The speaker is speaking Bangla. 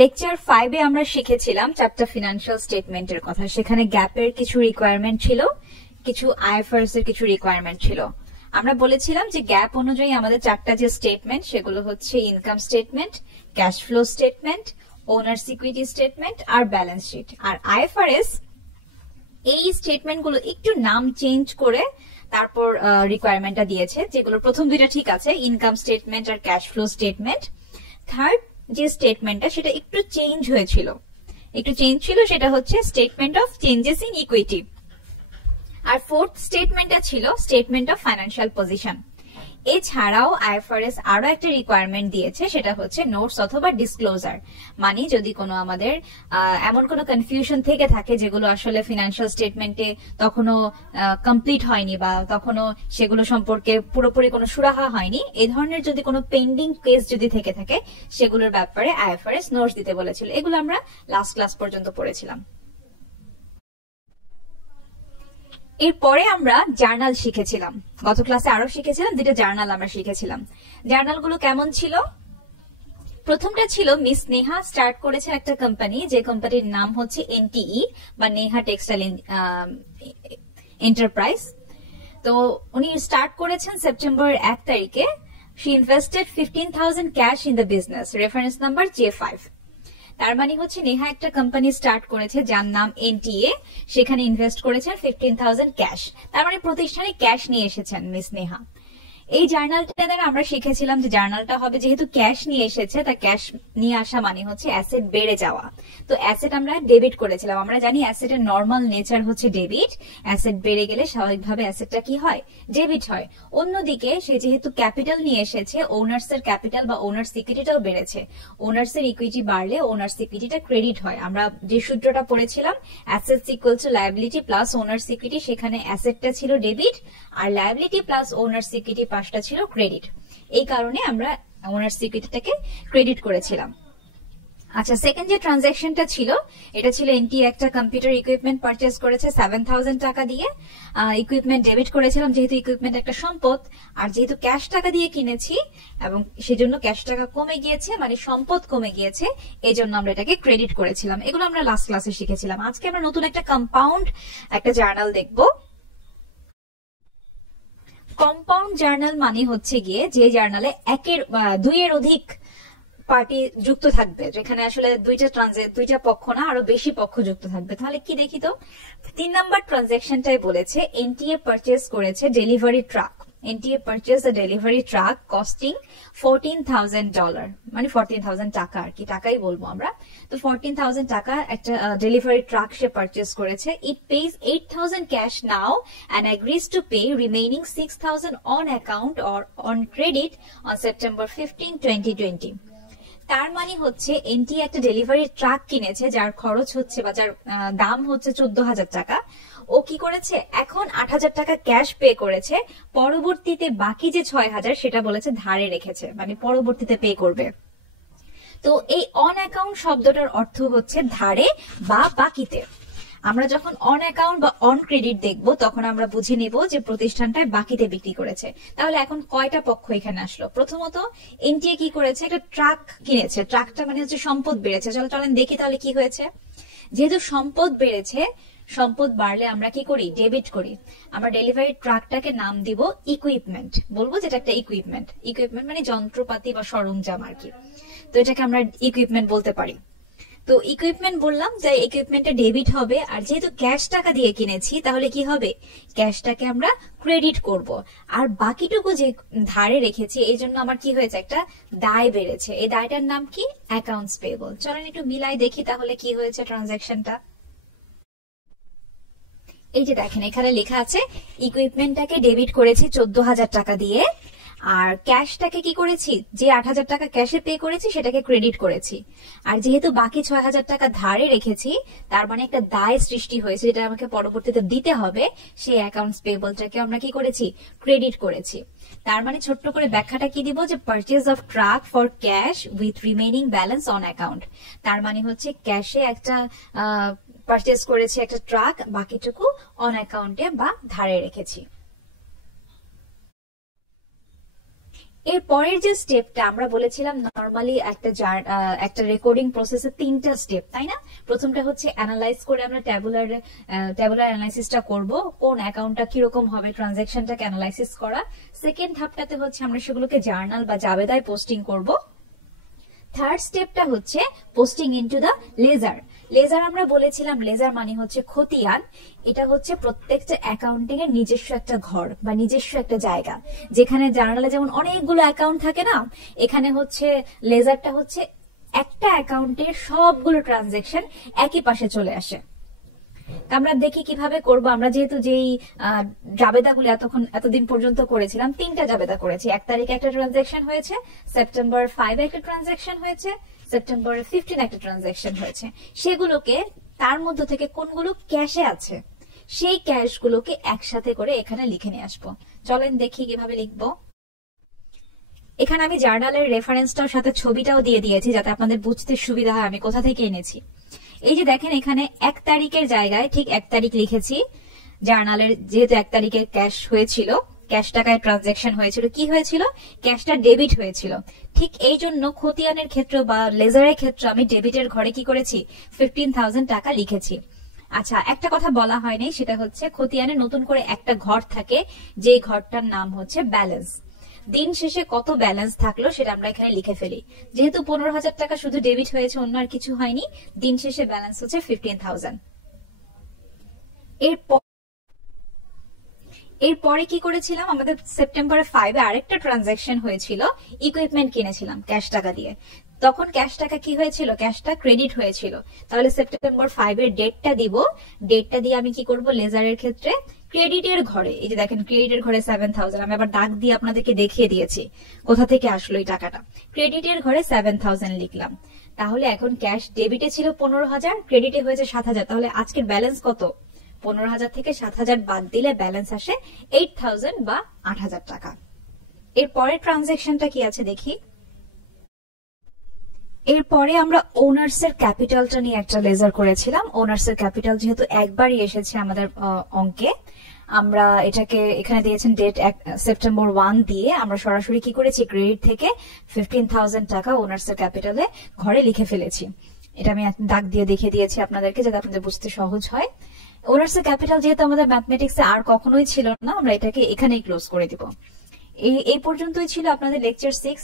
লেকচার 5 এ আমরা শিখেছিলাম চ্যাপ্টার ফিনান্সিয়াল স্টেটমেন্টের কথা। সেখানে গ্যাপের কিছু রিকোয়ারমেন্ট ছিল, কিছু আইএফআরএস এর কিছু রিকোয়ারমেন্ট ছিল। আমরা বলেছিলাম যে গ্যাপ অনুযায়ী আমাদের চারটা যে স্টেটমেন্ট সেগুলো হচ্ছে income statement, cash flow statement, owner's equity statement আর ব্যালেন্স শিট। আর আইএফআরএস এই স্টেটমেন্টগুলো একটু নাম চেঞ্জ করে তারপর রিকোয়ারমেন্টটা দিয়েছে, যেগুলো প্রথম দুইটা ঠিক আছে, ইনকাম স্টেটমেন্ট আর ক্যাশ ফ্লো স্টেটমেন্ট। থার্ড যে স্টেটমেন্টটা সেটা একটু চেঞ্জ হয়েছিল, সেটা হচ্ছে statement of changes in equity. আর ফোর্থ স্টেটমেন্টটা ছিল স্টেটমেন্ট অফ ফাইন্যান্সিয়াল পজিশন। এছাড়াও আইএফআরএস আরো একটা রিকোয়ারমেন্ট দিয়েছে, সেটা হচ্ছে নোটস অথবা ডিসক্লোজার। মানে যদি কোনো আমাদের এমন কোনো কনফিউশন থেকে থাকে যেগুলো আসলে ফিনান্সিয়াল স্টেটমেন্টে তখনো কমপ্লিট হয়নি বা তখনো সেগুলো সম্পর্কে পুরোপুরি কোনো সুরাহা হয়নি, এই ধরনের যদি কোনো পেন্ডিং কেস যদি থেকে থাকে সেগুলোর ব্যাপারে আইএফআরএস নোটস দিতে বলেছিল। এগুলো আমরা লাস্ট ক্লাস পর্যন্ত পড়েছিলাম। এরপরে আমরা জার্নাল শিখেছিলাম, গত ক্লাসে আরো শিখেছিলাম যেটা জার্নাল আমরা শিখেছিলাম। জার্নালগুলো কেমন ছিল? প্রথমটা ছিল মিস নেহা স্টার্ট করেছেন একটা কোম্পানি, যে কোম্পানির নাম হচ্ছে এনটিই বা নেহা টেক্সটাইল এন্টারপ্রাইজ। তো উনি স্টার্ট করেছেন সেপ্টেম্বর 1 তারিখে। She invested 15,000 cash in the business, reference number J5। তার মানে হচ্ছে নেহা একটা কোম্পানি স্টার্ট করেছে যার নাম এনটিএ, সেখানে ইনভেস্ট করেছেন 15,000 ক্যাশ। তার মানে প্রতিষ্ঠানে ক্যাশ নিয়ে এসেছেন মিস নেহা। এই জার্নালটা দ্বারা আমরা শিখেছিলাম যে জার্নালটা হবে যেহেতু ক্যাশ নিয়ে এসেছে, তা ক্যাশ নিয়ে আসা মানে হচ্ছে অ্যাসেট বেড়ে যাওয়া। তো অ্যাসেট আমরা ডেবিট করেছিলাম। আমরা জানি অ্যাসেটের নর্মাল নেচার হচ্ছে ডেবিট। অ্যাসেট বেড়ে গেলে স্বাভাবিকভাবে অ্যাসেটটা কি হয়? ডেবিট হয়। অন্যদিকে সে যেহেতু ক্যাপিটাল নিয়ে এসেছে, ওনার্স এর ক্যাপিটাল বা ওনার্স ইকুইটিটাও বেড়েছে। ওনার্স এর ইকুইটি বাড়লে ওনার্স ইকুইটিটা ক্রেডিট হয়। আমরা যে সূত্রটা পড়েছিলাম, assets equal to liability plus owners equity, সেখানে অ্যাসেটটা ছিল ডেবিট আর লায়াবিলিটি প্লাস ওনার্স ইকুইটি পাশটা ছিল ক্রেডিট। এই কারণে আমরা ওনার্স ইকুইটিটাকে ক্রেডিট করেছিলাম। আচ্ছা, সেকেন্ড যে ট্রানজাকশনটা ছিল, এটা ছিল এনটি একটা কম্পিউটার ইকুইপমেন্ট পারচেজ করেছে 7,000 টাকা দিয়ে। ইকুইপমেন্ট ডেবিট করেছিলাম যেহেতু ইকুইপমেন্ট একটা সম্পদ, আর যেহেতু ক্যাশ টাকা দিয়ে কিনেছি এবং সেজন্য ক্যাশ টাকা কমে গিয়েছে, মানে সম্পদ কমে গিয়েছে, এই জন্য আমরা এটাকে ক্রেডিট করেছিলাম। এগুলো আমরা লাস্ট ক্লাসে শিখেছিলাম। আজকে আমরা নতুন একটা কম্পাউন্ড একটা জার্নাল দেখবো। কম্পাউন্ড জার্নাল মানে হচ্ছে গিয়ে যে জার্নালে দুইয়ের অধিক পার্টি যুক্ত থাকবে, যেখানে আসলে দুইটা পক্ষ না আরো বেশি পক্ষ যুক্ত থাকবে। তাহলে কি দেখি তো, 3 নাম্বার ট্রানজাকশনটাই বলেছে এনটিএ পারচেজ করেছে delivery truck. NTA purchase the delivery truck costing $14,000, মানে 14,000 টাকা, আর কি টাকাই বলবো আমরা। তো 14,000 টাকা একটা ডেলিভারি ট্রাক সে পারচেজ করেছে। It pays 8,000 cash now and agrees to pay remaining 6,000 on account or on credit on September 15, 2020. তার মানে হচ্ছে এনটি একটা ডেলিভারি ট্রাক কিনেছে যার খরচ হচ্ছে বা যার দাম হচ্ছে 14,000 টাকা। ও কি করেছে, এখন 8,000 টাকা ক্যাশ পে করেছে, পরবর্তীতে বাকি যে 6,000 সেটা বলেছে ধারে রেখেছে, মানে পরবর্তীতে পে করবে। তো এই অন অ্যাকাউন্ট শব্দটার অর্থ হচ্ছে ধারে বা বাকিতে। আমরা যখন অন অ্যাকাউন্ট বা অন ক্রেডিট দেখবো তখন আমরা বুঝে নেব যে প্রতিষ্ঠানটায় বাকিতে বিক্রি করেছে। তাহলে এখন কয়টা পক্ষ এখানে আসলো? প্রথমত এনটিএ কি করেছে, একটা ট্রাক কিনেছে। ট্রাকটা মানে হচ্ছে সম্পদ বেড়েছে। চলেন দেখি তাহলে কি হয়েছে। যেহেতু সম্পদ বেড়েছে, সম্পদ বাড়লে আমরা কি করি? ডেবিট করি। আমরা ডেলিভারি ট্রাকটাকে নাম দিব ইকুইপমেন্ট, বলবো যেটা একটা ইকুইপমেন্ট। ইকুইপমেন্ট মানে যন্ত্রপাতি বা সরঞ্জাম আর কি। তো এটাকে আমরা ইকুইপমেন্ট বলতে পারি। তো ইকুইপমেন্ট বললাম যে ইকুইপমেন্টে ডেবিট হবে, আর যেহেতু ক্যাশ টাকা দিয়ে কিনেছি তাহলে কি হবে? ক্যাশটাকে আমরা ক্রেডিট করব। আর বাকিটুকু যে ধারে রেখেছি এই জন্য আমার কি হয়েছে? একটা দায় বেড়েছে। এই দায়টার নাম কি? Accounts payable. চলেন একটু মিলাই দেখি তাহলে কি হয়েছে ট্রানজাকশনটা। এই যে দেখেন এখানে লেখা আছে ইকুইপমেন্টটাকে ডেবিট করেছি 14,000 টাকা দিয়ে, আর ক্যাশটাকে কি করেছি? যে 8,000 টাকা ক্যাশে পে করেছি সেটাকে ক্রেডিট করেছি। আর যেহেতু বাকি 6,000 টাকা ধারে রেখেছি, তার মানে একটা দায় সৃষ্টি হয়েছে যেটা আমাকে পরবর্তীতে দিতে হবে, সেই অ্যাকাউন্টস পেয়েবলটাকে আমরা কি করেছি? ক্রেডিট করেছি। তার মানে ছোট্ট করে ব্যাখ্যাটা কি দিব, যে purchase of truck for cash with remaining balance on account. তার মানে হচ্ছে ক্যাশে একটা পারচেজ করেছি একটা ট্রাক, বাকিটুকু অন অ্যাকাউন্টে বা ধারে রেখেছি। এর পরের যে স্টেপটা আমরা বলেছিলাম নরমালি একটা রেকর্ডিং প্রসেসে 3টা স্টেপ, তাই না? প্রথমটা হচ্ছে অ্যানালাইজ করে আমরা ট্যাবুলার অ্যানালাইসিসটা করব, কোন অ্যাকাউন্টটা কিরকম হবে ট্রানজাকশনটাকে অ্যানালাইসিস করা। সেকেন্ড ধাপটাতে হচ্ছে আমরা সেগুলোকে জার্নাল বা জাবেদায় পোস্টিং করব। থার্ড স্টেপটা হচ্ছে posting into the ledger. Ledger আমরা বলেছিলাম লেজার মানে হচ্ছে খতিয়ান। এটা হচ্ছে প্রত্যেকটা অ্যাকাউন্টিং এর নিজস্ব একটা ঘর বা নিজস্ব একটা জায়গা, যেখানে জার্নালে যেমন অনেকগুলো অ্যাকাউন্ট থাকে না, এখানে হচ্ছে লেজারটা হচ্ছে একটা অ্যাকাউন্টের সবগুলো ট্রানজাকশন একই পাশে চলে আসে। আমরা দেখি কিভাবে করব। আমরা যেহেতু যেই জাবেদাগুলো এতদিন পর্যন্ত করেছিলাম, 3টা জাবেদা করেছি। 1 তারিখে একটা ট্রানজাকশন হয়েছে, সেপ্টেম্বর 5 একটা ট্রানজাকশন হয়েছে, সেপ্টেম্বর 15 একটা ট্রানজাকশন হয়েছে। সেগুলোকে তার মধ্য থেকে কোনগুলো ক্যাশে আছে সেই ক্যাশগুলোকে একসাথে করে এখানে লিখে নিয়ে আসবো। চলেন দেখি কিভাবে লিখবো। এখানে আমি জার্নালের রেফারেন্সটার সাথে ছবিটাও দিয়ে দিয়েছি যাতে আপনাদের বুঝতে সুবিধা হয় আমি কোথা থেকে এনেছি। এই যে দেখেন এখানে 1 তারিখের জায়গায় ঠিক 1 তারিখ লিখেছি। জার্নালের যেহেতু 1 তারিখে ক্যাশ হয়েছিল, ক্যাশ টাকায় ট্রানজাকশন হয়েছিল, কি হয়েছিল? ক্যাশটা ডেবিট হয়েছিল। ঠিক এই জন্য খতিয়ানের ক্ষেত্রে বা লেজারের ক্ষেত্রে আমি ডেবিটের ঘরে কি করেছি? 15,000 টাকা লিখেছি। আচ্ছা, একটা কথা বলা হয়নি, সেটা হচ্ছে খতিয়ানে নতুন করে একটা ঘর থাকে, যে ঘরটার নাম হচ্ছে ব্যালেন্স। দিন শেষে কত ব্যালেন্স থাকলো সেটা আমরা এখানে লিখে ফেলি। যেহেতু 15,000 টাকা শুধু ডেবিট হয়েছে, অন্য আর কিছু হয়নি, দিন শেষে ব্যালেন্স হচ্ছে 15,000। এরপরে কি করেছিলাম? আমাদের সেপ্টেম্বর 5 আরেকটা ট্রানজাকশন হয়েছিল, ইকুইপমেন্ট কিনেছিলাম ক্যাশ টাকা দিয়ে। তখন ক্যাশ টাকা কি হয়েছিল? ক্যাশটা ক্রেডিট হয়েছিল। তাহলে সেপ্টেম্বর 5 এর ডেটটা দিব। ডেটটা দিয়ে আমি কি করব? লেজারের ক্ষেত্রে ক্রেডিটের ঘরে, এই যে দেখেন ক্রেডিটের ঘরে 7,000, আমি আবার দাগ দিয়ে আপনাদেরকে দেখিয়ে দিয়েছি কোথা থেকে আসলো এই টাকাটা। ক্রেডিটের ঘরে 7,000 লিখলাম। তাহলে এখন ক্যাশ ডেবিটে ছিল 15,000, ক্রেডিটে হয়েছে 7,000। তাহলে আজকের ব্যালেন্স কত? 15,000 থেকে 7,000 বাদ দিলে ব্যালেন্স আসে 8,000 বা 8,000 টাকা। এর পরের ট্রানজাকশনটা কি আছে দেখি। এরপরে আমরা ওনার্স এর ক্যাপিটালটা নিয়ে একটা লেজার করেছিলাম। ওনার্স এর ক্যাপিটাল যেহেতু একবারই এসেছে আমাদের অঙ্কে, আমরা এটাকে এখানে দিয়েছেন ডেট সেপ্টেম্বর 1 দিয়ে আমরা সরাসরি কি করেছি? ক্রেডিট থেকে 15,000 টাকা ওনার্স এর ক্যাপিটালে ঘরে লিখে ফেলেছি। এটা আমি দাগ দিয়ে দেখিয়ে দিয়েছি আপনাদেরকে যাতে আপনাদের বুঝতে সহজ হয়। ওনার্স এর ক্যাপিটাল যেহেতু আমাদের ম্যাথমেটিক্সে আর কখনোই ছিল না, আমরা এটাকে এখানেই ক্লোজ করে দিব। এই পর্যন্তই ছিল আপনাদের লেকচার 6।